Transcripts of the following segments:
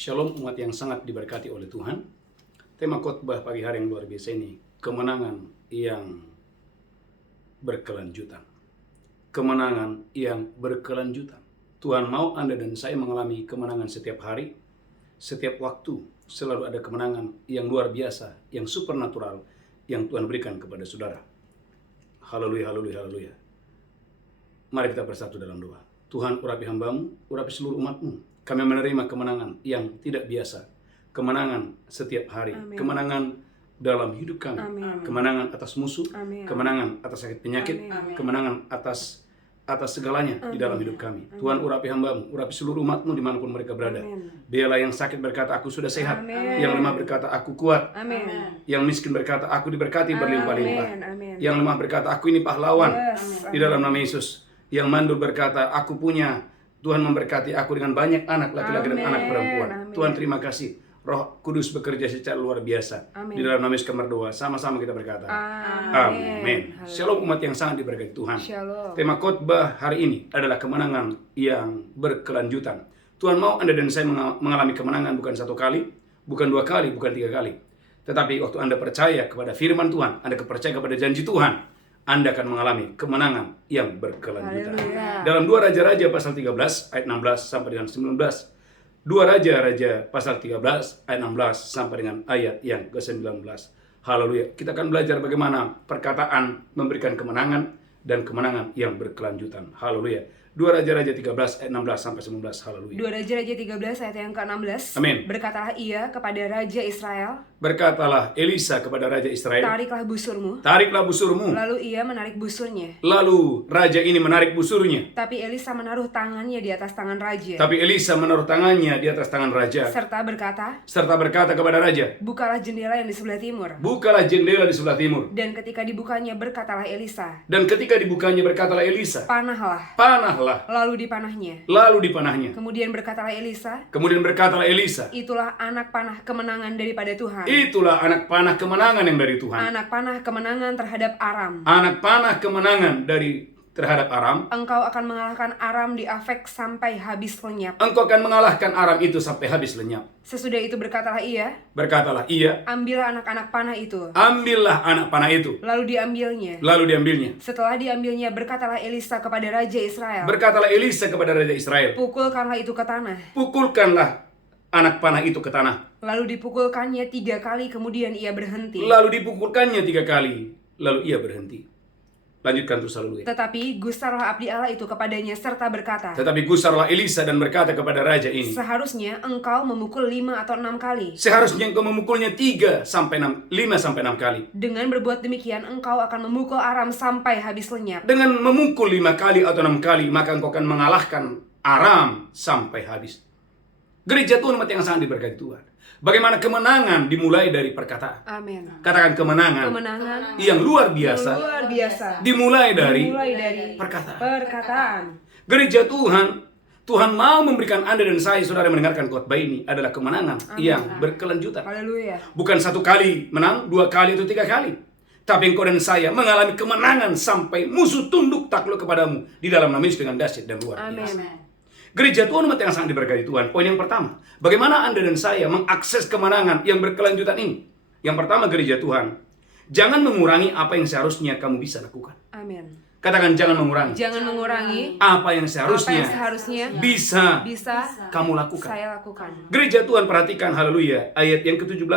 Shalom umat yang sangat diberkati oleh Tuhan. Tema khotbah pagi hari yang luar biasa ini, kemenangan yang berkelanjutan. Kemenangan yang berkelanjutan. Tuhan mau Anda dan saya mengalami kemenangan setiap hari, setiap waktu. Selalu ada kemenangan yang luar biasa, yang supernatural, yang Tuhan berikan kepada saudara. Haleluya, haleluya, haleluya. Mari kita bersatu dalam doa. Tuhan, urapi hambamu, urapi seluruh umatmu. Kami menerima kemenangan yang tidak biasa. Kemenangan setiap hari. Amin. Kemenangan dalam hidup kami. Amin. Kemenangan atas musuh. Amin. Kemenangan atas sakit penyakit. Amin. Kemenangan atas segalanya di dalam hidup kami. Tuhan, urapi hambamu, urapi seluruh umatmu dimanapun mereka berada. Amin. Biarlah yang sakit berkata, aku sudah sehat. Amin. Yang lemah berkata, aku kuat. Amin. Yang miskin berkata, aku diberkati berlimpah-limpah. Amin. Yang lemah berkata, aku ini pahlawan. Yes. Di dalam nama Yesus. Yang mandul berkata, aku punya. Tuhan memberkati aku dengan banyak anak laki-laki dan Amin. anak perempuan. Amin. Tuhan, terima kasih. Roh Kudus bekerja secara luar biasa. Amin. Di dalam nama Yesus kami berdoa. Sama-sama kita berkata. Amin. Haleluya. Shalom umat yang sangat diberkati Tuhan. Shalom. Tema khotbah hari ini adalah kemenangan yang berkelanjutan. Tuhan mau Anda dan saya mengalami kemenangan bukan satu kali, bukan dua kali, bukan tiga kali. Tetapi waktu Anda percaya kepada firman Tuhan, Anda percaya kepada janji Tuhan, Anda akan mengalami kemenangan yang berkelanjutan. Haleluya. Dalam 2 Raja-Raja pasal 13 ayat 16 sampai dengan 19. 2 Raja-Raja pasal 13 ayat 16 sampai dengan ayat yang ke-19. Haleluya. Kita akan belajar bagaimana perkataan memberikan kemenangan dan kemenangan yang berkelanjutan. Haleluya. 2 Raja-Raja 13 ayat 16 sampai 19. Haleluya. 2 Raja-Raja 13 ayat yang ke-16. Amin. Berkatalah ia kepada Raja Israel, Berkatalah Elisa kepada Raja Israel, tariklah busurmu. tariklah busurmu. Lalu ia menarik busurnya. Lalu raja ini menarik busurnya. Tapi Elisa menaruh tangannya di atas tangan raja. Tapi Elisa menaruh tangannya di atas tangan raja. Serta berkata, Serta berkata kepada raja, bukalah jendela yang di sebelah timur. bukalah jendela di sebelah timur. Dan ketika dibukanya berkatalah Elisa, Dan ketika dibukanya berkatalah Elisa, panahlah. panahlah. Lalu dipanahnya. Lalu dipanahnya. Kemudian berkatalah Elisa, Kemudian berkatalah Elisa, itulah anak panah kemenangan daripada Tuhan. itulah anak panah kemenangan yang dari Tuhan. Anak panah kemenangan terhadap Aram. Anak panah kemenangan terhadap Aram. Engkau akan mengalahkan Aram di Afek sampai habis lenyap. Engkau akan mengalahkan Aram itu sampai habis lenyap. Sesudah itu berkatalah ia, Berkatalah ia, ambillah anak-anak panah itu. ambillah anak panah itu. Lalu diambilnya. Lalu diambilnya. Setelah diambilnya berkatalah Elisa kepada Raja Israel, Berkatalah Elisa kepada Raja Israel, pukulkanlah itu ke tanah. pukulkanlah anak panah itu ke tanah. Lalu dipukulkannya 3 kali, kemudian ia berhenti. Lalu dipukulkannya 3 kali. Lalu ia berhenti. Lanjutkan terus, haleluya. Tetapi gusarlah abdi Allah itu kepadanya serta berkata, Tetapi gusarlah Elisa dan berkata kepada raja ini, seharusnya engkau memukul 5 atau 6 kali. seharusnya engkau memukulnya 5 sampai 6 kali. Dengan berbuat demikian engkau akan memukul Aram sampai habis lenyap. Dengan memukul 5 kali atau 6 kali, maka engkau akan mengalahkan Aram sampai habis. Gereja Tuhan, umat yang sangat diberkati Tuhan. Bagaimana kemenangan dimulai dari perkataan. Amin. Katakan kemenangan yang luar biasa Luar biasa. dimulai dari Dimulai dari perkataan. Gereja Tuhan, Tuhan mau memberikan Anda dan saya, saudara, mendengarkan khotbah ini adalah kemenangan yang berkelanjutan. Haleluya. Bukan 1 kali menang, 2 kali atau 3 kali. Tapi engkau dan saya mengalami kemenangan sampai musuh tunduk takluk kepadamu di dalam nama Yesus dengan dahsyat dan luar biasa. Amin. Gereja Tuhan, umat yang sangat diberkati Tuhan. Poin yang pertama, bagaimana Anda dan saya mengakses kemenangan yang berkelanjutan ini? Yang pertama, gereja Tuhan, jangan mengurangi apa yang seharusnya kamu bisa lakukan. Amin. Katakan, jangan mengurangi Jangan mengurangi apa yang apa yang seharusnya seharusnya bisa bisa kamu lakukan. saya lakukan. Gereja Tuhan, perhatikan, haleluya, ayat yang ke-17.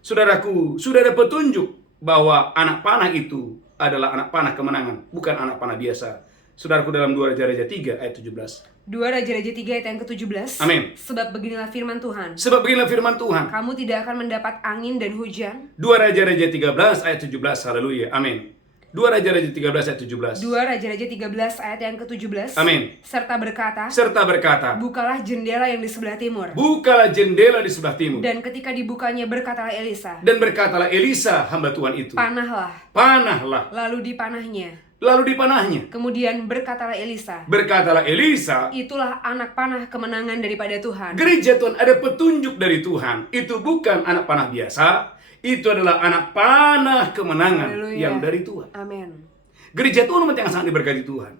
Saudaraku, sudah ada petunjuk bahwa anak panah itu adalah anak panah kemenangan, bukan anak panah biasa. Saudaraku, dalam 2 Raja-Raja 3 ayat 17. 2 Raja-Raja 3 ayat yang ke-17. Amin. Sebab beginilah firman Tuhan, Sebab beginilah firman Tuhan. kamu tidak akan mendapat angin dan hujan. 2 Raja-Raja 13 ayat 17. Haleluya. Amin. 2 Raja-Raja 13 ayat 17. 2 Raja-Raja 13 ayat yang ke-17. Amin. Serta berkata, Serta berkata, bukalah jendela yang di sebelah timur. bukalah jendela di sebelah timur. Dan ketika dibukanya berkatalah Elisa, Dan berkatalah Elisa, hamba Tuhan itu, panahlah. panahlah. Lalu dipanahnya. Lalu dipanahnya. Kemudian berkatalah Elisa, Berkatalah Elisa, itulah anak panah kemenangan daripada Tuhan. gereja Tuhan, ada petunjuk dari Tuhan. Itu bukan anak panah biasa. Itu adalah anak panah kemenangan Haleluya. yang dari Tuhan. Amin. Gereja Tuhan, umat yang sangat diberkati Tuhan.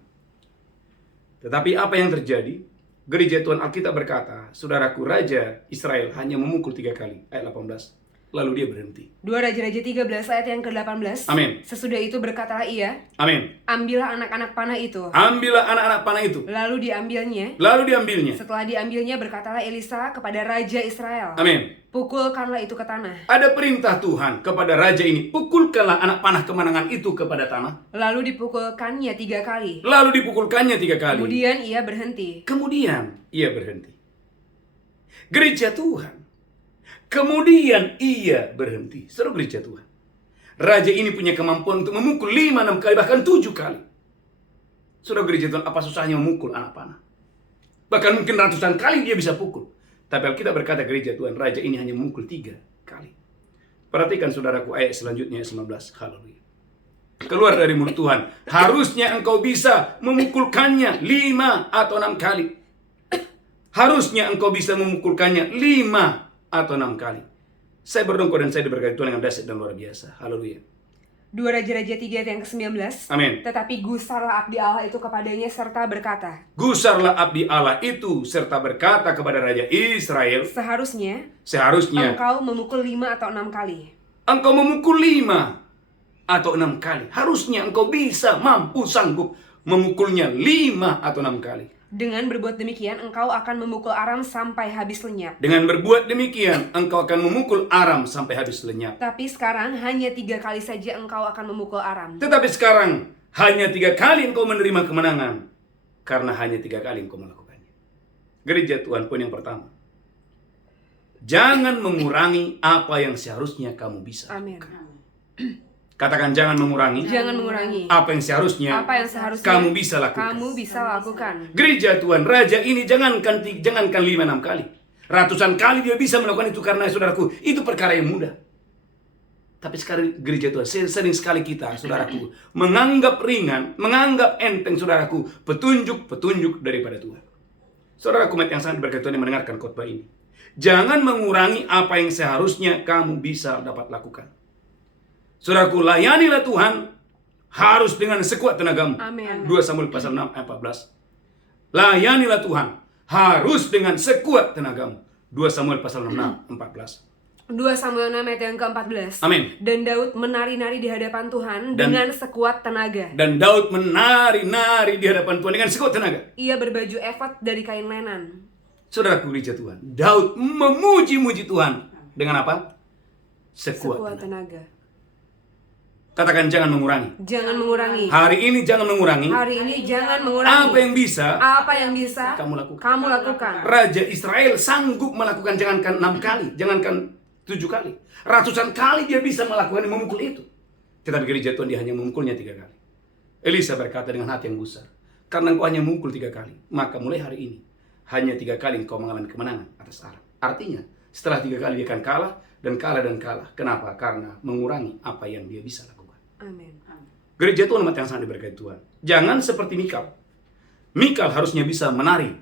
Tetapi apa yang terjadi? Gereja Tuhan Alkitab berkata, saudaraku, Raja Israel hanya memukul 3 kali. Ayat 18. Lalu dia berhenti. 2 Raja-Raja 13 ayat yang ke-18. Amin. Sesudah itu berkatalah ia, Amin. ambillah anak-anak panah itu. Ambillah anak-anak panah itu. Lalu diambilnya. Lalu diambilnya. Setelah diambilnya berkatalah Elisa kepada Raja Israel, Amin. pukulkanlah itu ke tanah. Ada perintah Tuhan kepada raja ini, pukulkanlah anak panah kemenangan itu kepada tanah. Lalu dipukulkannya 3 kali. Lalu dipukulkannya 3 kali. Kemudian ia berhenti. Kemudian ia berhenti. Gereja Tuhan. Kemudian ia berhenti. Saudara gereja Tuhan. Raja ini punya kemampuan untuk memukul 5, 6 kali, bahkan 7 kali. Saudara gereja Tuhan, apa susahnya memukul anak panah? Bahkan mungkin ratusan kali dia bisa pukul. Tapi Alkitab berkata gereja Tuhan, raja ini hanya memukul 3 kali. Perhatikan saudaraku ayat selanjutnya, ayat 19. Haleluya. Keluar dari mulut Tuhan, harusnya engkau bisa memukulkannya 5 atau 6 kali. Harusnya engkau bisa memukulkannya 5 atau 6 kali. Saya berdoa dan saya diberkati Tuhan dengan dahsyat dan luar biasa. Haleluya. 2 Raja-Raja 3 ayat yang ke-19. Amin. Tetapi gusarlah abdi Allah itu kepadanya serta berkata, Gusarlah abdi Allah itu serta berkata kepada Raja Israel, seharusnya seharusnya engkau memukul 5 atau 6 kali. engkau memukul 5 atau 6 kali. Harusnya engkau bisa, mampu, sanggup memukulnya 5 atau 6 kali. Dengan berbuat demikian engkau akan memukul Aram sampai habis lenyap. Dengan berbuat demikian, engkau akan memukul Aram sampai habis lenyap. Tapi sekarang hanya 3 kali saja engkau akan memukul Aram. Tetapi sekarang, hanya 3 kali engkau menerima kemenangan. Karena hanya 3 kali engkau melakukannya. Gereja Tuhan, poin yang pertama. Jangan mengurangi apa yang seharusnya kamu bisa. Amin. Katakan jangan mengurangi. Jangan mengurangi Apa yang seharusnya kamu bisa lakukan. Kamu bisa lakukan. Gereja Tuhan, raja ini jangankan 5-6 kali. Ratusan kali dia bisa melakukan itu karena saudaraku, itu perkara yang mudah. Tapi sekarang gereja Tuhan, sering sekali kita, saudaraku, menganggap ringan, menganggap enteng, saudaraku, petunjuk daripada Tuhan. Saudaraku, yang sangat berkati Tuhan yang mendengarkan khotbah ini. Jangan mengurangi apa yang seharusnya kamu bisa dapat lakukan. Saudaraku, layanilah Tuhan harus dengan sekuat tenagamu. Amin. 2 Samuel pasal 6 ayat 14. Layanilah Tuhan harus dengan sekuat tenagamu. 2 Samuel pasal 6 14. 2 Samuel 6 ayat yang ke-14. Amin. Dan Daud menari-nari di hadapan Tuhan dengan sekuat tenaga. Dan Daud menari-nari di hadapan Tuhan dengan sekuat tenaga. Ia berbaju efod dari kain lenan. Saudaraku gereja Tuhan, Daud memuji-muji Tuhan dengan apa? Sekuat tenaga. Katakan jangan mengurangi. Jangan mengurangi. Hari ini jangan mengurangi. Hari ini jangan mengurangi. Apa yang bisa kamu lakukan. Raja Israel sanggup melakukan jangankan 6 kali, jangankan 7 kali. Ratusan kali dia bisa melakukan memukul itu. Tetapi gereja Tuhan dia hanya memukulnya 3 kali. Elisa berkata dengan hati yang besar, karena engkau hanya memukul 3 kali, maka mulai hari ini hanya 3 kali engkau mengalami kemenangan atas Aram. Artinya setelah 3 kali dia akan kalah dan kalah dan kalah. Kenapa? Karena mengurangi apa yang dia bisa lakukan. Amin. Gereja Tuhan yang sangat diberkati Tuhan. Jangan seperti Mikal. Mikal harusnya bisa menari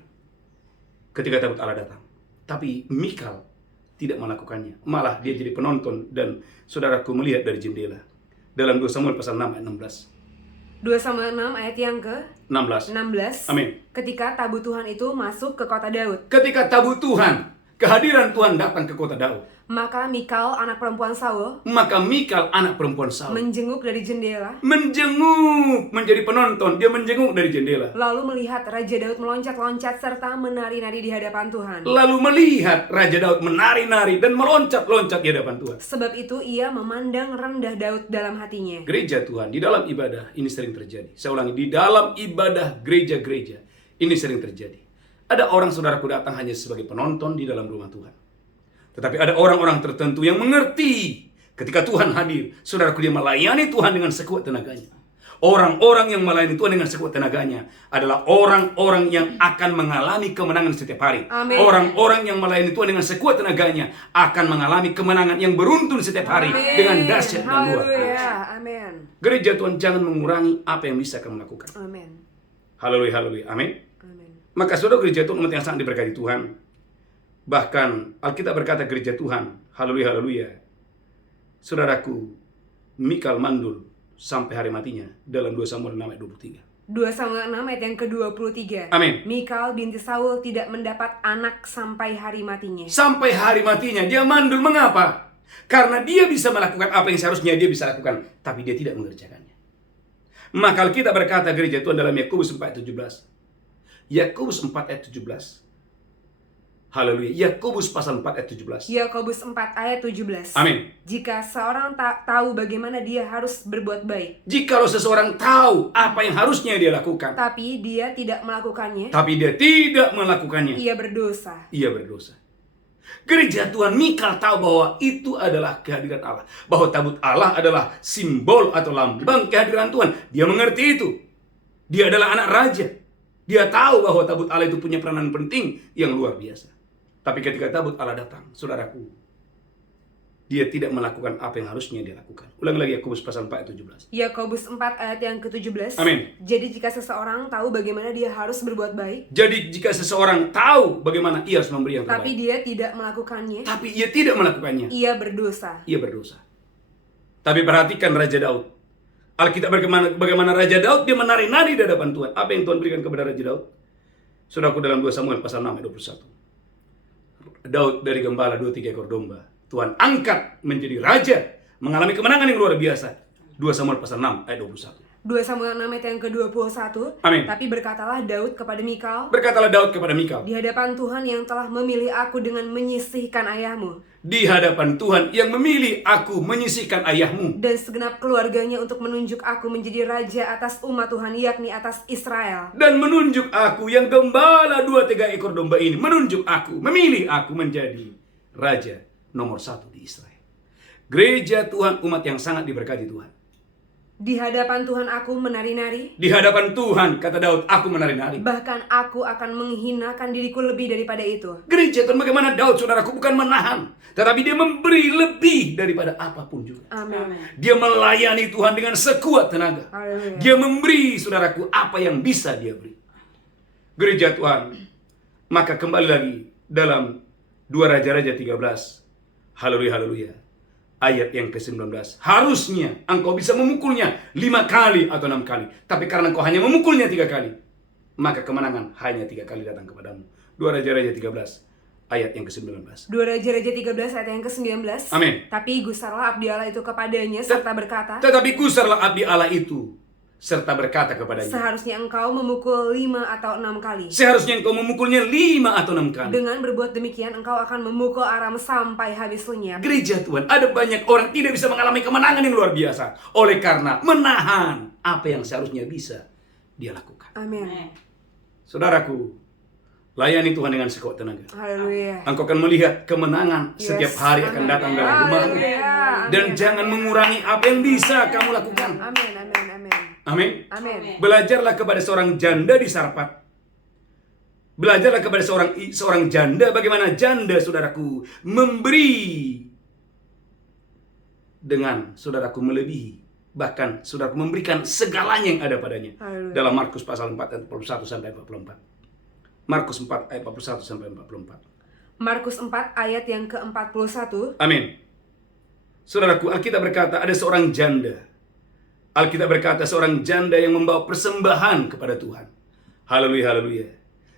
ketika tabut Allah datang. Tapi Mikal tidak melakukannya. Malah dia jadi penonton dan saudaraku melihat dari jendela. Dalam 2 Samuel pasal 6 ayat 16. 2 Samuel 6 ayat yang ke 16. Amin. Ketika tabut Tuhan itu masuk ke kota Daud. Ketika tabut Tuhan, kehadiran Tuhan datang ke kota Daud. Maka Mikal anak perempuan Saul menjenguk dari jendela. Menjenguk menjadi penonton, dia menjenguk dari jendela. Lalu melihat Raja Daud meloncat-loncat serta menari-nari di hadapan Tuhan. Lalu melihat Raja Daud menari-nari dan meloncat-loncat di hadapan Tuhan. Sebab itu ia memandang rendah Daud dalam hatinya. Gereja Tuhan, di dalam ibadah ini sering terjadi. Saya ulangi, di dalam ibadah gereja-gereja ini sering terjadi. Ada orang saudaraku datang hanya sebagai penonton di dalam rumah Tuhan. Tetapi ada orang-orang tertentu yang mengerti ketika Tuhan hadir. Saudaraku, dia melayani Tuhan dengan sekuat tenaganya. Orang-orang yang melayani Tuhan dengan sekuat tenaganya adalah orang-orang yang akan mengalami kemenangan setiap hari. Amin. Orang-orang yang melayani Tuhan dengan sekuat tenaganya akan mengalami kemenangan yang beruntun setiap hari. Amin. Dengan dahsyat dan luar biasa. Amin. Gereja Tuhan, jangan mengurangi apa yang bisa kamu lakukan. Amin. Haleluya, haleluya. Amin. Amin. Maka saudara gereja Tuhan, umat yang sangat diberkati Tuhan. Bahkan Alkitab berkata gereja Tuhan, haleluya, haleluya. Saudaraku, Mikal mandul sampai hari matinya dalam 2 Samuel 6 ayat 23. 2 Samuel 6 ayat yang ke-23. Amin. Mikal binti Saul tidak mendapat anak sampai hari matinya. Sampai hari matinya dia mandul. Mengapa? Karena dia bisa melakukan apa yang seharusnya dia bisa lakukan, tapi dia tidak mengerjakannya. Maka kita berkata gereja Tuhan dalam Yakobus 4:17. Yakobus 4 ayat 17. Haleluya. Yakobus pasal 4 ayat 17. Yakobus 4 ayat 17. Amin. Jika seorang tahu bagaimana dia harus berbuat baik, Jikalau seseorang tahu apa yang harusnya dia lakukan, tapi dia tidak melakukannya, ia berdosa. Ia berdosa. Gereja Tuhan, Mikal tahu bahwa itu adalah kehadiran Allah. Bahwa tabut Allah adalah simbol atau lambang kehadiran Tuhan. Dia mengerti itu. Dia adalah anak raja. Dia tahu bahwa tabut Allah itu punya peranan penting yang luar biasa. Tapi ketika tabut Allah datang, saudaraku, dia tidak melakukan apa yang harusnya dia lakukan. Ulang lagi Yakobus pasal 4 ayat 17. Yakobus 4 ayat yang ke-17. Amin. Jadi jika seseorang tahu bagaimana dia harus berbuat baik, Jadi jika seseorang tahu bagaimana ia harus memberi yang tapi terbaik, dia tidak melakukannya, ia berdosa. berdosa. Tapi perhatikan Raja Daud. Alkitab bagaimana Raja Daud dia menari-nari di hadapan Tuhan. Apa yang Tuhan berikan kepada Raja Daud? Saudaraku, dalam 2 Samuel pasal 6 ayat 21. Daud dari gembala 2-3 ekor domba, Tuhan angkat menjadi raja, mengalami kemenangan yang luar biasa. 2 Samuel pasal 6 ayat 21. 2 Samuel 6 ayat yang ke-21. Amin. Tapi berkatalah Daud kepada Mikal, di hadapan Tuhan yang telah memilih aku dengan menyisihkan ayahmu Di hadapan Tuhan yang memilih aku menyisihkan ayahmu dan segenap keluarganya untuk menunjuk aku menjadi raja atas umat Tuhan, yakni atas Israel. dan menunjuk aku yang gembala 2-3 ekor domba ini, memilih aku menjadi raja nomor 1 di Israel. Gereja Tuhan, umat yang sangat diberkati Tuhan. Di hadapan Tuhan aku menari-nari, Di hadapan Tuhan, kata Daud, aku menari-nari. bahkan aku akan menghinakan diriku lebih daripada itu. Gereja Tuhan, bagaimana Daud, saudaraku, bukan menahan, tetapi dia memberi lebih daripada apapun juga. Amin. Dia melayani Tuhan dengan sekuat tenaga. Haleluya. Dia memberi, saudaraku, apa yang bisa dia beri. Gereja Tuhan, maka kembali lagi dalam 2 Raja-Raja 13. Haleluya, haleluya. Ayat yang ke-19. Harusnya engkau bisa memukulnya 5 kali atau 6 kali. Tapi karena engkau hanya memukulnya 3 kali, maka kemenangan hanya 3 kali datang kepadamu. 2 Raja-Raja 13. Ayat yang ke-19. 2 Raja-Raja 13 ayat yang ke-19. Amin. Tapi gusarlah abdi Allah itu kepadanya serta berkata, Tetapi gusarlah abdi Allah itu serta berkata kepadanya, seharusnya engkau memukul 5 atau 6 kali. seharusnya engkau memukulnya 5 atau 6 kali. Dengan berbuat demikian engkau akan memukul Aram sampai habis lenyap. Gereja Tuhan, ada banyak orang tidak bisa mengalami kemenangan yang luar biasa oleh karena menahan apa yang seharusnya bisa dia lakukan. Amin. Saudaraku, layani Tuhan dengan sekuat tenaga. Haleluya. Engkau akan melihat kemenangan setiap hari akan Amin. datang dalam rumahmu. Haleluya. Dan Amin. jangan mengurangi apa yang bisa kamu lakukan. Amin. Amin. Amin. Amin. Amin. Belajarlah kepada seorang janda di Sarpat. Belajarlah kepada seorang janda, bagaimana janda, saudaraku, memberi dengan, saudaraku, melebihi. Bahkan saudaraku memberikan segalanya yang ada padanya. Haleluya. Dalam Markus pasal 4 ayat 41 sampai 44. Markus 4 ayat 41 sampai 44. Markus 4 ayat yang ke-41. Amin. Saudaraku, Alkitab berkata ada seorang janda. Alkitab berkata seorang janda yang membawa persembahan kepada Tuhan. Haleluya, haleluya.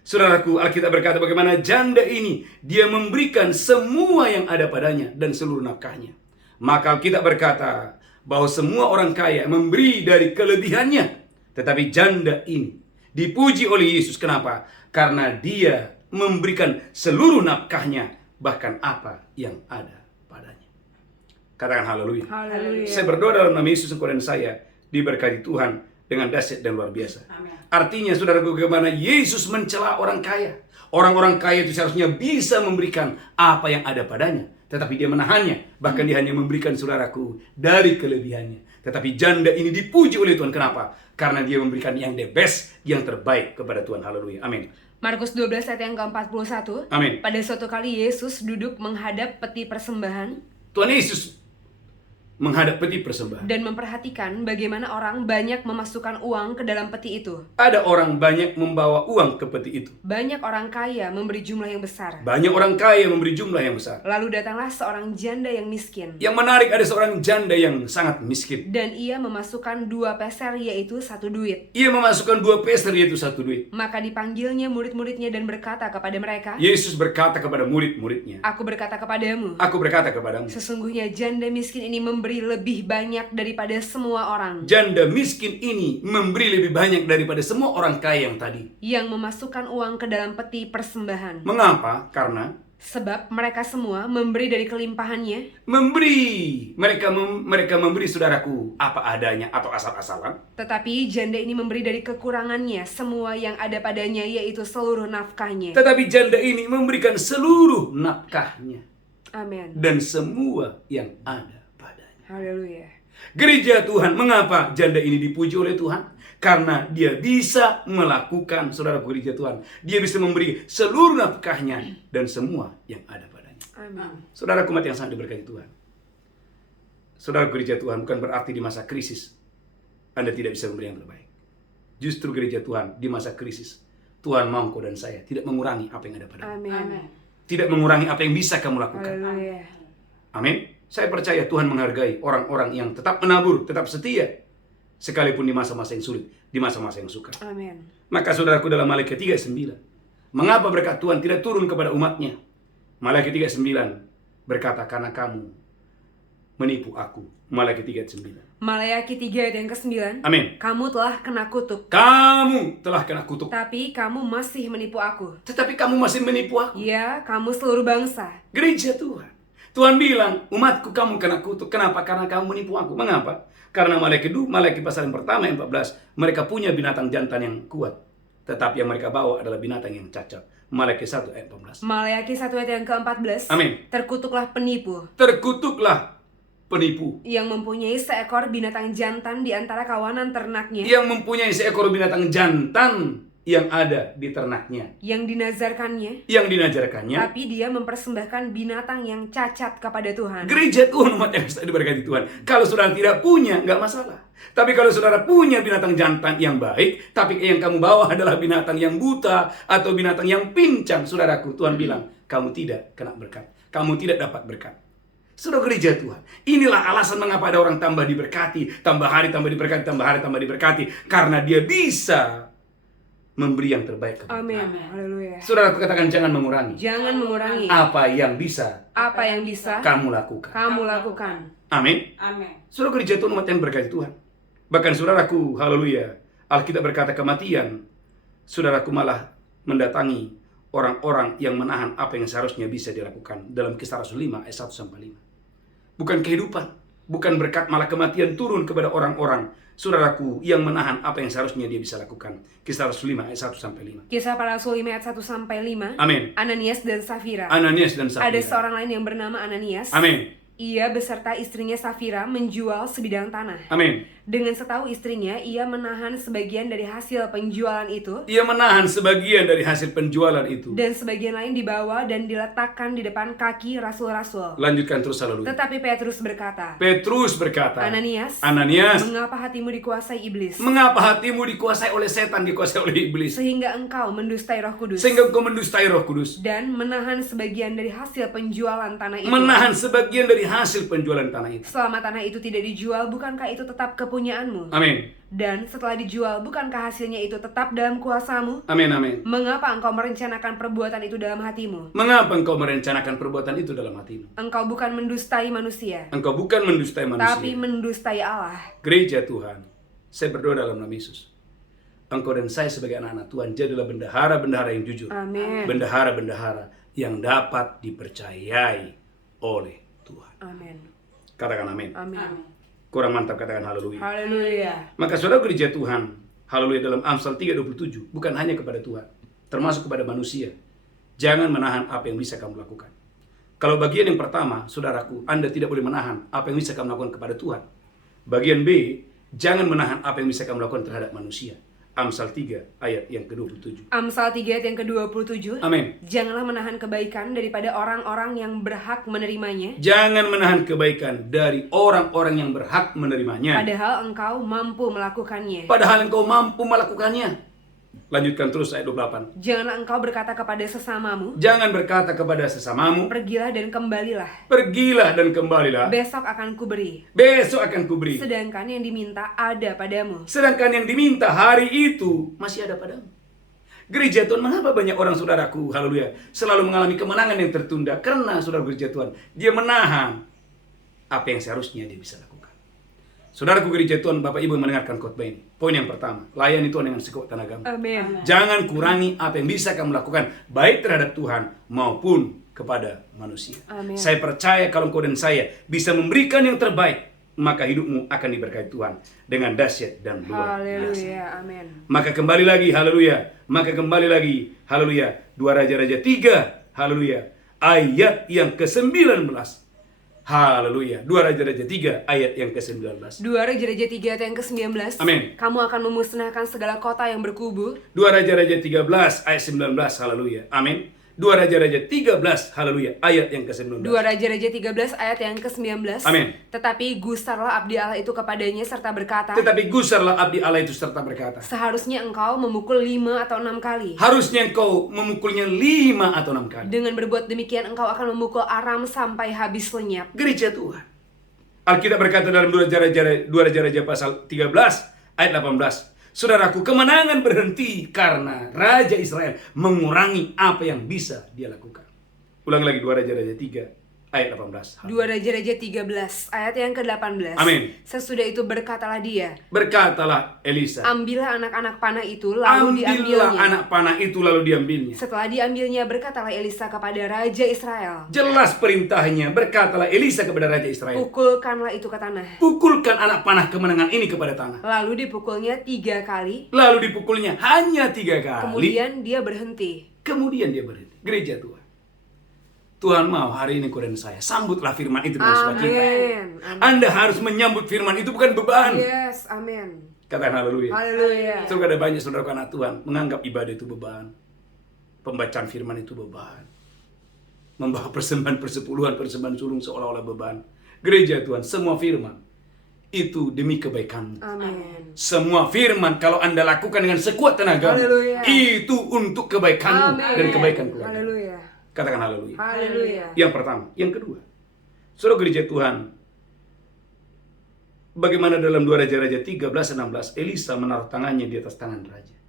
Saudaraku, Alkitab berkata bagaimana janda ini dia memberikan semua yang ada padanya dan seluruh nafkahnya. Maka Alkitab berkata bahwa semua orang kaya memberi dari kelebihannya, tetapi janda ini dipuji oleh Yesus. Kenapa? Karena dia memberikan seluruh nafkahnya, bahkan apa yang ada padanya. Katakan haleluya. Haleluya. Saya berdoa dalam nama Yesus, engkau dan saya diberkati Tuhan dengan dahsyat dan luar biasa. Amin. Artinya, saudaraku, bagaimana Yesus mencela orang kaya. Orang-orang kaya itu seharusnya bisa memberikan apa yang ada padanya, tetapi dia menahannya. Bahkan dia hanya memberikan, saudaraku, dari kelebihannya. Tetapi janda ini dipuji oleh Tuhan. Kenapa? Karena dia memberikan yang the best, yang terbaik kepada Tuhan. Haleluya. Amin. Markus 12 ayat yang ke-41. Amin. Pada suatu kali Yesus duduk menghadap peti persembahan. Tuhan Yesus menghadap peti persembahan. Dan memperhatikan bagaimana orang banyak memasukkan uang ke dalam peti itu. Ada orang banyak membawa uang ke peti itu. Banyak orang kaya memberi jumlah yang besar. Banyak orang kaya memberi jumlah yang besar. Lalu datanglah seorang janda yang miskin. Yang menarik, ada seorang janda yang sangat miskin. Dan ia memasukkan 2 peser, yaitu 1 duit. Ia memasukkan 2 peser, yaitu 1 duit. Maka dipanggilnya murid-muridnya dan berkata kepada mereka, Yesus berkata kepada murid-muridnya, Aku berkata kepadamu, Aku berkata kepadamu, sesungguhnya janda miskin ini memberi lebih banyak daripada semua orang janda miskin ini memberi lebih banyak daripada semua orang kaya yang tadi. yang memasukkan uang ke dalam peti persembahan. Mengapa? Karena Sebab mereka semua memberi dari kelimpahannya, mereka memberi, saudaraku, apa adanya atau asal-asalan. tetapi janda ini memberi dari kekurangannya semua yang ada padanya, yaitu seluruh nafkahnya. Tetapi janda ini memberikan seluruh nafkahnya Amin. dan semua yang ada padanya. Haleluya. Gereja Tuhan, mengapa janda ini dipuji oleh Tuhan? Karena dia bisa melakukan, saudara gereja Tuhan, dia bisa memberi seluruh nafkahnya dan semua yang ada padanya. Amin. Saudara umat yang sangat diberkati Tuhan, saudara gereja Tuhan, bukan berarti di masa krisis Anda tidak bisa memberi yang terbaik. Justru gereja Tuhan, di masa krisis Tuhan mau kau dan saya tidak mengurangi apa yang ada pada Amin. tidak mengurangi apa yang bisa kamu lakukan. Haleluya. Amin. Saya percaya Tuhan menghargai orang-orang yang tetap menabur, tetap setia, sekalipun di masa-masa yang sulit, di masa-masa yang sukar. Amin. Maka saudaraku, dalam Maliaki 3:9, mengapa berkat Tuhan tidak turun kepada umatnya? Maliaki 3:9 berkata, karena kamu menipu aku. Maliaki 3:9. Maleakhi 3 ayat yang ke-9. Amin. Kamu telah kena kutuk, Kamu telah kena kutuk, tapi kamu masih menipu aku. tetapi kamu masih menipu aku. Ya, kamu seluruh bangsa. Gereja Tuhan, Tuhan bilang, umatku kamu kena kutuk. Kenapa? Karena kamu menipu aku. Mengapa? Karena Maliaki pasal yang pertama yang 14, mereka punya binatang jantan yang kuat, tetapi yang mereka bawa adalah binatang yang cacat. Maliaki 1 ayat 14. Maleakhi 1 ayat yang ke-14. Amin. Terkutuklah penipu Terkutuklah penipu yang mempunyai seekor binatang jantan di antara kawanan ternaknya, yang mempunyai seekor binatang jantan yang ada di ternaknya, yang dinazarkannya, yang dinajarkannya. tapi dia mempersembahkan binatang yang cacat kepada Tuhan. Gereja Tuhan, umat yang diberkati Tuhan, kalau saudara tidak punya, nggak masalah. Tapi kalau saudara punya binatang jantan yang baik, tapi yang kamu bawa adalah binatang yang buta atau binatang yang pincang, saudaraku, Tuhan bilang, kamu tidak kena berkat, kamu tidak dapat berkat. Saudara gereja Tuhan, inilah alasan mengapa ada orang tambah diberkati, tambah hari tambah diberkati, tambah hari tambah diberkati, karena dia bisa memberi yang terbaik. Amin. Haleluya. Saudara, katakan jangan mengurangi Jangan mengurangi apa yang bisa apa yang bisa kamu lakukan. kamu lakukan. Amin. Amin. Saudara gereja Tuhan, umat yang berkati Tuhan. Bahkan saudaraku, haleluya, Alkitab berkata kematian, saudaraku malah mendatangi orang-orang yang menahan apa yang seharusnya bisa dilakukan. Dalam Kisah Rasul 5 ayat 1-5. Bukan kehidupan, bukan berkat, malah kematian turun kepada orang-orang, saudaraku, yang menahan apa yang seharusnya dia bisa lakukan. Kisah Rasul 5 ayat 1-5. Kisah para Rasul 5 ayat 1-5. Amin. Ananias dan Safira. Ananias dan Safira. Ada seorang lain yang bernama Ananias. Amin. Ia beserta istrinya Safira menjual sebidang tanah. Amin. Dengan setahu istrinya, ia menahan sebagian dari hasil penjualan itu, Ia menahan sebagian dari hasil penjualan itu. dan sebagian lain dibawa dan diletakkan di depan kaki rasul-rasul. Lanjutkan terus, haleluya. Tetapi Petrus berkata, Petrus berkata, Ananias, Ananias, mengapa hatimu dikuasai iblis, mengapa hatimu dikuasai oleh setan, dikuasai oleh iblis, sehingga engkau mendustai Roh Kudus, sehingga engkau mendustai Roh Kudus, dan menahan sebagian dari hasil penjualan tanah itu? menahan sebagian dari hasil penjualan tanah itu. Selama tanah itu tidak dijual, bukankah itu tetap kepunyaanmu? Amin. Dan setelah dijual, bukankah hasilnya itu tetap dalam kuasamu? Amin, amin. Mengapa engkau merencanakan perbuatan itu dalam hatimu? Mengapa engkau merencanakan perbuatan itu dalam hatimu? Engkau bukan mendustai manusia, Engkau bukan mendustai manusia, tapi mendustai Allah. Gereja Tuhan, saya berdoa dalam nama Yesus, engkau dan saya sebagai anak-anak Tuhan jadilah bendahara-bendahara yang jujur, Amin. bendahara-bendahara yang dapat dipercayai oleh Tuhan. Amin. Katakan amin. Amin. Amin. Kurang mantap, katakan haleluya. Haleluya. Maka saudara gereja Tuhan, haleluya, dalam Amsal 3:27, bukan hanya kepada Tuhan, termasuk kepada manusia, jangan menahan apa yang bisa kamu lakukan. Kalau bagian yang pertama, saudaraku, Anda tidak boleh menahan apa yang bisa kamu lakukan kepada Tuhan. Bagian B, jangan menahan apa yang bisa kamu lakukan terhadap manusia. Amsal 3 ayat yang ke-27. Amsal 3 ayat yang ke-27. Amin. Janganlah menahan kebaikan daripada orang-orang yang berhak menerimanya. Jangan menahan kebaikan dari orang-orang yang berhak menerimanya. Padahal engkau mampu melakukannya. Padahal engkau mampu melakukannya. Lanjutkan terus ayat 28. Janganlah engkau berkata kepada sesamamu. Jangan berkata kepada sesamamu. Pergilah dan kembalilah. Pergilah dan kembalilah. Besok akan kuberi. Besok akan kuberi. Sedangkan yang diminta ada padamu. Sedangkan yang diminta hari itu masih ada padamu. Gereja Tuhan, mengapa banyak orang saudaraku, haleluya, selalu mengalami kemenangan yang tertunda? Karena saudara gereja Tuhan, dia menahan apa yang seharusnya dia bisa lakukan. Saudaraku gereja Tuhan, Bapak Ibu mendengarkan khotbah ini. Poin yang pertama, layani Tuhan dengan sekuat tenaga. Amin. Jangan kurangi apa yang bisa kamu lakukan, baik terhadap Tuhan maupun kepada manusia. Amin. Saya percaya kalau engkau dan saya bisa memberikan yang terbaik, maka hidupmu akan diberkati Tuhan dengan dahsyat dan luar biasa. Haleluya, amin. Maka kembali lagi, haleluya. Maka kembali lagi, haleluya. 2 Raja-Raja 3, haleluya. Ayat yang ke-19. Haleluya. 2 Raja-Raja 3 ayat yang ke-19. 2 Raja-Raja 3 ayat yang ke-19. Amin. Kamu akan memusnahkan segala kota yang berkubu. 2 Raja-Raja 13 ayat 19. Haleluya. Amin. 2 Raja-Raja 13, haleluya, ayat yang ke-19. 2 Raja-Raja 13 ayat yang ke-19. Amin. Tetapi gusarlah abdi Allah itu kepadanya serta berkata. Tetapi gusarlah abdi Allah itu serta berkata. Seharusnya engkau memukul 5 atau 6 kali. Harusnya engkau memukulnya 5 atau 6 kali. Dengan berbuat demikian engkau akan memukul Aram sampai habis lenyap. Gereja Tuhan. Alkitab berkata dalam 2 Raja-Raja pasal 13 ayat 18. Saudaraku, kemenangan berhenti karena Raja Israel mengurangi apa yang bisa dia lakukan. Ulang lagi 2 Raja-Raja 3 ayat 18. 2 Raja-Raja 13 ayat yang ke-18. Amin. Sesudah itu berkatalah dia. Berkatalah Elisa. Ambillah anak-anak panah itu lalu diambilnya. Anak panah itu lalu diambilnya. Setelah diambilnya berkatalah Elisa kepada Raja Israel. Jelas perintahnya. Berkatalah Elisa kepada Raja Israel. Pukulkanlah itu ke tanah. Pukulkan anak panah kemenangan ini kepada tanah. Lalu dipukulnya 3 kali. Lalu dipukulnya hanya 3 kali. Kemudian dia berhenti. Gereja Tuhan. Tuhan mau hari ini kau dan saya sambutlah firman itu dengan sukacita. Anda harus menyambut firman itu, bukan beban. Yes, amin. Katakan haleluya. Haleluya. Terus ada banyak saudara anak Tuhan menganggap ibadah itu beban. Pembacaan firman itu beban. Membawa persembahan persepuluhan, persembahan sulung seolah-olah beban. Gereja Tuhan, semua firman itu demi kebaikanmu. Amin. Semua firman kalau Anda lakukan dengan sekuat tenaga, itu untuk kebaikanmu dan kebaikan keluarga. Haleluya. Katakan haleluya. Haleluya. Yang pertama, yang kedua. Saudara gereja Tuhan, bagaimana dalam 2 Raja-Raja 13-16 Elisa menaruh tangannya di atas tangan raja.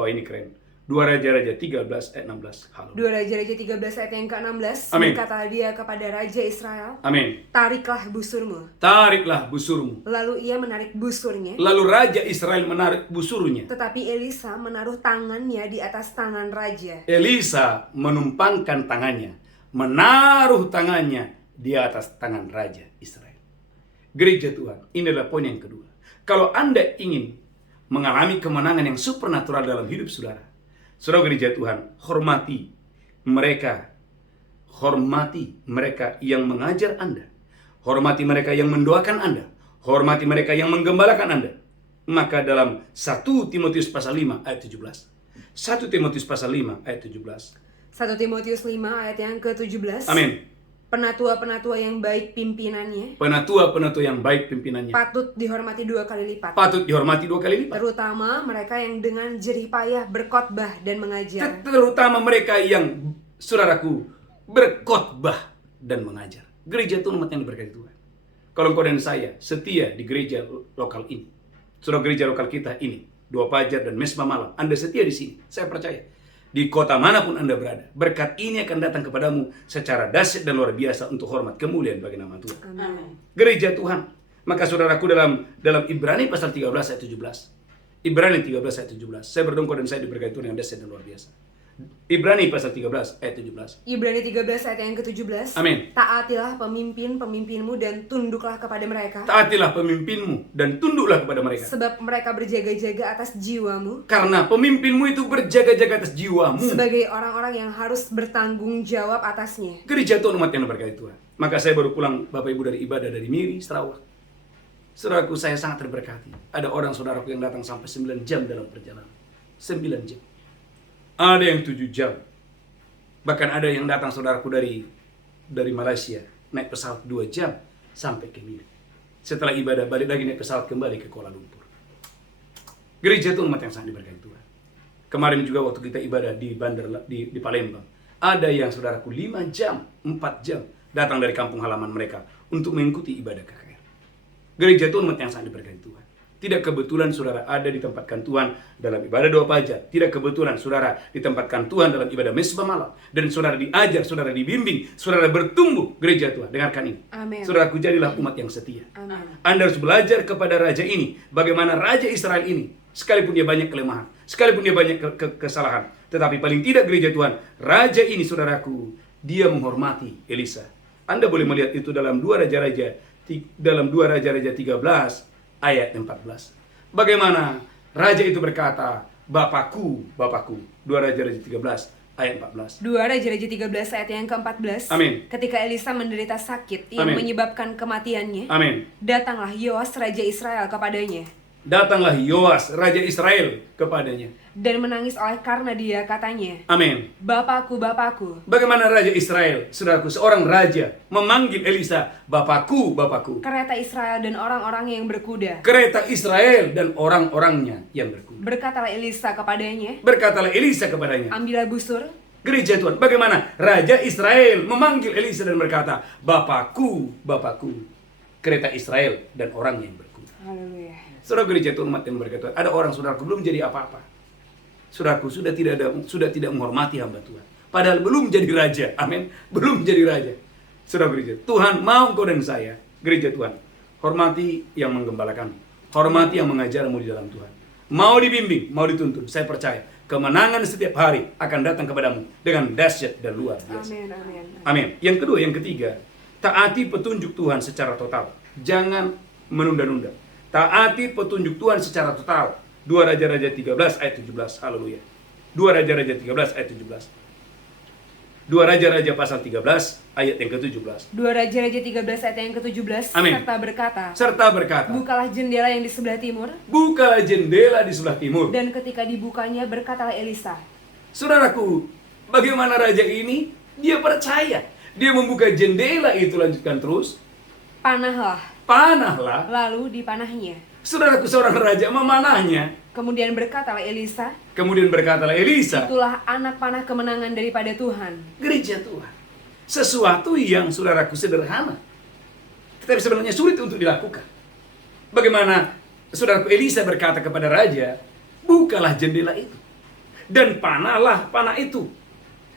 Wah, ini keren. 2 Raja-Raja 13 ayat 16. Haleluya. 2 Raja-Raja 13 ayat yang ke-16. Amin. Berkata dia kepada Raja Israel. Amin. Tariklah busurmu. Tariklah busurmu. Lalu ia menarik busurnya. Lalu Raja Israel menarik busurnya. Tetapi Elisa menaruh tangannya di atas tangan raja. Elisa menumpangkan tangannya, menaruh tangannya di atas tangan Raja Israel. Gereja Tuhan, ini adalah poin yang kedua. Kalau Anda ingin mengalami kemenangan yang supernatural dalam hidup saudara, saudara gereja Tuhan, hormati mereka yang mengajar Anda, hormati mereka yang mendoakan Anda, hormati mereka yang menggembalakan Anda. Maka dalam 1 Timotius pasal 5 ayat 17. 1 Timotius pasal 5 ayat 17. 1 Timotius 5 ayat yang ke-17. Amin. Penatua-penatua yang baik pimpinannya. Penatua-penatua yang baik pimpinannya. Patut dihormati 2 kali lipat. Patut dihormati 2 kali lipat. Terutama mereka yang dengan jerih payah berkhotbah dan mengajar. Terutama mereka yang, saudaraku, berkhotbah dan mengajar. Gereja Tuhan umat yang diberkati Tuhan. Kalau engkau dan saya setia di gereja lokal ini, saudara gereja lokal kita ini, 2 Fajar dan Mesbah Malam, Anda setia di sini, saya percaya. Di kota manapun Anda berada, berkat ini akan datang kepadamu secara dahsyat dan luar biasa untuk hormat kemuliaan bagi nama Tuhan. Amin. Gereja Tuhan. Maka saudaraku dalam Ibrani pasal 13 ayat 17. Ibrani 13 ayat 17. Saya berdoa dan saya diberkati Tuhan dengan dahsyat dan luar biasa. Ibrani pasal 13 ayat 17. Ibrani 13 ayat yang ke-17. Amin. Taatilah pemimpin-pemimpinmu dan tunduklah kepada mereka. Taatilah pemimpinmu dan tunduklah kepada mereka. Sebab mereka berjaga-jaga atas jiwamu. Karena pemimpinmu itu berjaga-jaga atas jiwamu. Sebagai orang-orang yang harus bertanggung jawab atasnya. Gereja Tuhan umat yang diberkati Tuhan. Maka saya baru pulang Bapak Ibu dari ibadah dari Miri, Sarawak. Saudaraku, saya sangat terberkati. Ada orang saudaraku yang datang sampai 9 jam dalam perjalanan. 9 jam. Ada yang 7 jam. Bahkan ada yang datang saudaraku dari Malaysia. Naik pesawat 2 jam sampai ke Miri. Setelah ibadah balik lagi naik pesawat kembali ke Kuala Lumpur. Gereja itu umat yang sangat diberkati Tuhan. Kemarin juga waktu kita ibadah di bandar di Palembang. Ada yang saudaraku 5 jam, 4 jam datang dari kampung halaman mereka untuk mengikuti ibadah KKR. Gereja itu umat yang sangat diberkati Tuhan. Tidak kebetulan saudara ada ditempatkan Tuhan dalam ibadah doa fajar. Tidak kebetulan saudara ditempatkan Tuhan dalam ibadah mesbah malam. Dan saudara diajar, saudara dibimbing, saudara bertumbuh. Gereja Tuhan, dengarkan ini. Amin. Saudaraku, jadilah umat yang setia. Amin. Anda harus belajar kepada raja ini. Bagaimana raja Israel ini, sekalipun dia banyak kelemahan, sekalipun dia banyak kesalahan, tetapi paling tidak gereja Tuhan, raja ini saudaraku, dia menghormati Elisa. Anda boleh melihat itu dalam 2 Raja-Raja 13 ayat 14. Bagaimana raja itu berkata, Bapakku, Bapakku. 2 Raja-Raja 13 ayat 14. 2 Raja-Raja 13 ayat yang ke-14. Amin. Ketika Elisa menderita sakit yang Amin. menyebabkan kematiannya, Amin. datanglah Yoas raja Israel kepadanya Datanglah Yoas raja Israel kepadanya dan menangis oleh karena dia, katanya, Amin. Bapakku, Bapakku. Bagaimana raja Israel, saudaraku, seorang raja memanggil Elisa, Bapakku, Bapakku. Kereta Israel dan orang-orang yang berkuda. Kereta Israel dan orang-orangnya yang berkuda. Berkatalah Elisa kepadanya, Berkatalah Elisa kepadanya, ambillah busur. gereja Tuhan, bagaimana raja Israel memanggil Elisa dan berkata, Bapakku, Bapakku. Kereta Israel dan orang yang berkuda. Haleluya. Saudara, gereja Tuhan, umat yang berkata, ada orang saudaraku belum jadi apa-apa. Saudaraku sudah tidak menghormati hamba Tuhan. Padahal belum jadi raja. Amin. Belum jadi raja. Saudara gereja, Tuhan mau engkau dan saya, gereja Tuhan, hormati yang menggembalakan, hormati yang mengajarmu di dalam Tuhan. Mau dibimbing, mau dituntun, saya percaya kemenangan setiap hari akan datang kepadamu dengan dahsyat dan luar biasa. Amin, amin. Amin. Yang kedua, yang ketiga, taati petunjuk Tuhan secara total. Jangan menunda-nunda. Taati petunjuk Tuhan secara total. 2 Raja-Raja 13 ayat 17. Haleluya. 2 Raja-Raja 13 ayat 17. 2 Raja-Raja pasal 13 ayat yang ke-17. 2 Raja-Raja 13 ayat yang ke-17. Amin. Serta berkata, bukalah jendela yang di sebelah timur. Bukalah jendela di sebelah timur. Dan ketika dibukanya, berkatalah Elisa. Saudaraku, bagaimana raja ini? Dia percaya. Dia membuka jendela itu, lanjutkan terus. Panahlah. Lalu dipanahnya. Saudaraku, seorang raja memanahnya. Kemudian berkatalah Elisa. Itulah anak panah kemenangan daripada Tuhan. Gereja Tuhan. Sesuatu yang saudaraku sederhana, tetapi sebenarnya sulit untuk dilakukan. Bagaimana saudaraku Elisa berkata kepada raja, bukalah jendela itu. Dan panahlah panah itu.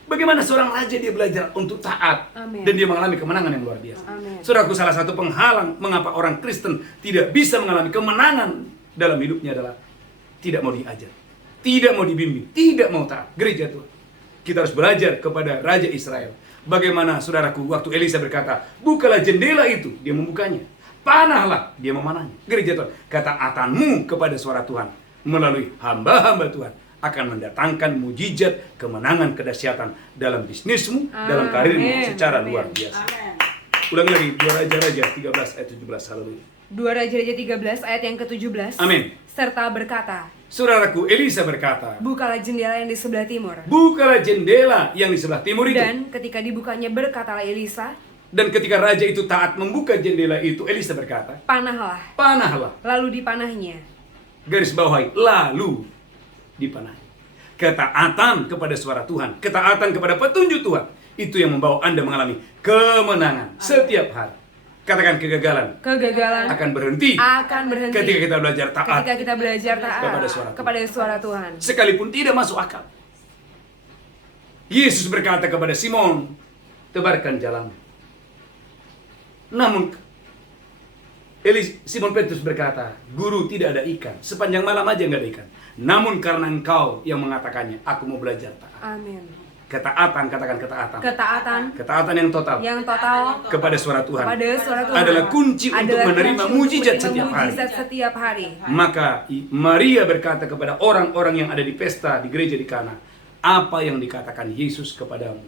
Bagaimana seorang raja dia belajar untuk taat. Amin. Dan dia mengalami kemenangan yang luar biasa. Amin. Saudaraku, salah satu penghalang mengapa orang Kristen tidak bisa mengalami kemenangan dalam hidupnya adalah tidak mau diajar, tidak mau dibimbing, tidak mau taat. Gereja Tuhan, kita harus belajar kepada Raja Israel. Bagaimana saudaraku, waktu Elisa berkata, bukalah jendela itu, dia membukanya. Panahlah, dia memanahnya. Gereja Tuhan, ketaatanmu kepada suara Tuhan melalui hamba-hamba Tuhan akan mendatangkan mujizat, kemenangan, kedahsyatan dalam bisnismu, dalam karirmu secara luar biasa. Ulangi lagi, 2 Raja-Raja 13 ayat 17. Haleluya. 2 Raja-Raja 13 ayat yang ke-17. Amin. Serta berkata, saudaraku, Elisa berkata, bukalah jendela yang di sebelah timur. Bukalah jendela yang di sebelah timur itu. Dan ketika dibukanya, berkatalah Elisa. Dan ketika raja itu taat membuka jendela itu, Elisa berkata, panahlah. Lalu dipanahnya. Garis bawahi, lalu dipanahnya. Ketaatan kepada suara Tuhan, ketaatan kepada petunjuk Tuhan, itu yang membawa Anda mengalami kemenangan setiap hari. Katakan kegagalan akan berhenti ketika kita belajar taat kepada suara Tuhan. Sekalipun tidak masuk akal. Yesus berkata kepada Simon, tebarkan jalanmu. Namun Simon Petrus berkata, Guru, tidak ada ikan. Sepanjang malam aja nggak ada ikan. Namun karena engkau yang mengatakannya, aku mau belajar taat. Amin. Ketaatan, katakan ketaatan. Ketaatan yang total. Kepada suara Tuhan. Adalah kunci untuk menerima mujizat setiap hari. Maka Maria berkata kepada orang-orang yang ada di pesta di gereja di Kana, apa yang dikatakan Yesus kepadamu,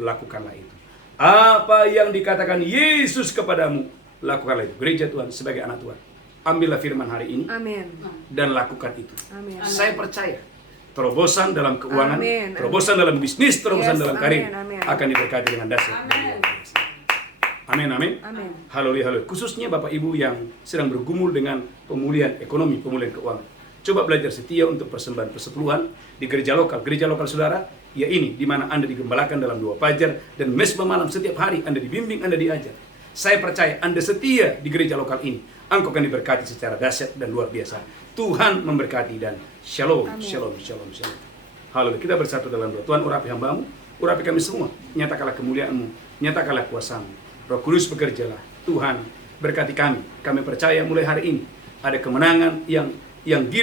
lakukanlah itu. Apa yang dikatakan Yesus kepadamu, lakukanlah itu. Gereja Tuhan sebagai anak Tuhan, ambillah firman hari ini Amin. dan lakukan itu. Amin. Saya percaya terobosan dalam keuangan, Amin. terobosan dalam bisnis, terobosan Yes, dalam karir amin. akan diberkati dengan dahsyat. Amin, amin. Amin. Haleluya, haleluya. Khususnya Bapak Ibu yang sedang bergumul dengan pemulihan ekonomi, pemulihan keuangan. Coba belajar setia untuk persembahan persepuluhan di gereja lokal saudara, ya ini di mana Anda digembalakan dalam 2 fajar dan mesbah malam setiap hari Anda dibimbing, Anda diajar. Saya percaya Anda setia di gereja lokal ini, engkau akan diberkati secara dahsyat dan luar biasa. Tuhan memberkati dan shalom, Amin. shalom, shalom, shalom. Haleluya. Kita bersatu dalam doa. Tuhan, urapi hambamu, urapi kami semua. Nyatakanlah kemuliaan-Mu, nyatakanlah kuasa-Mu. Roh Kudus bekerjalah. Tuhan berkati kami. Kami percaya mulai hari ini ada kemenangan yang gila